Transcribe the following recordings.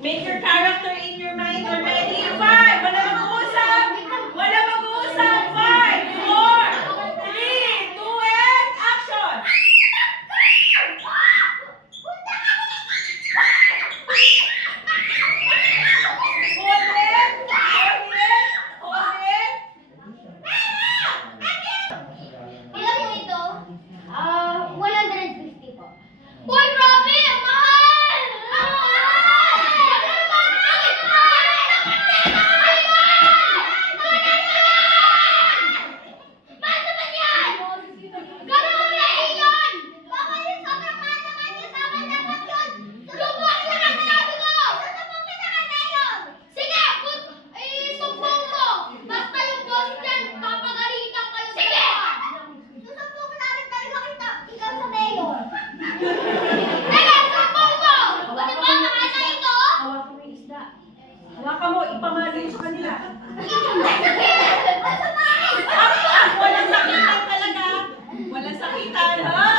Make your character in your mind already. 5. Wala mag-uusap. Wala mag-uusap. 5, 4, 3, 2, and action. Hold it. Ilan mo ito? 150 po. Uy, grabe! Ang mahal! Ang mahal! Bakit naman yan? Gano'n mo dahil yun! Bakit yung sobrang mahal naman yung sama dapat yun? Susumbong kita ka, sabi ko! Susumbong kita ka ngayon! Sige! Isumbong mo! Basta yung boss dyan, papagalitan kayo. Sige! Susumbong namin talaga kita. Ikaw sa mayor. Sige! Susumbong mo! O diba, nakasa ito? Hawakan mo yung isda. Hawakan mo, ipamali sa kanila. Walang sakitan talaga. Walang sakitan, ha?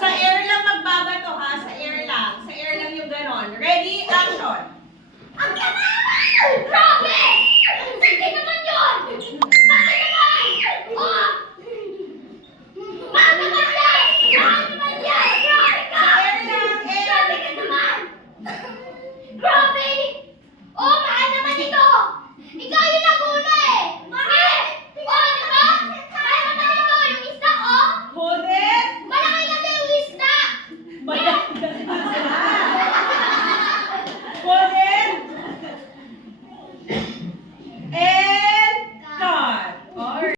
Sa air lang magbabato, ha? Sa air lang. Sa air lang yung ganon. Ready? Action! Ang kapal! Grabe!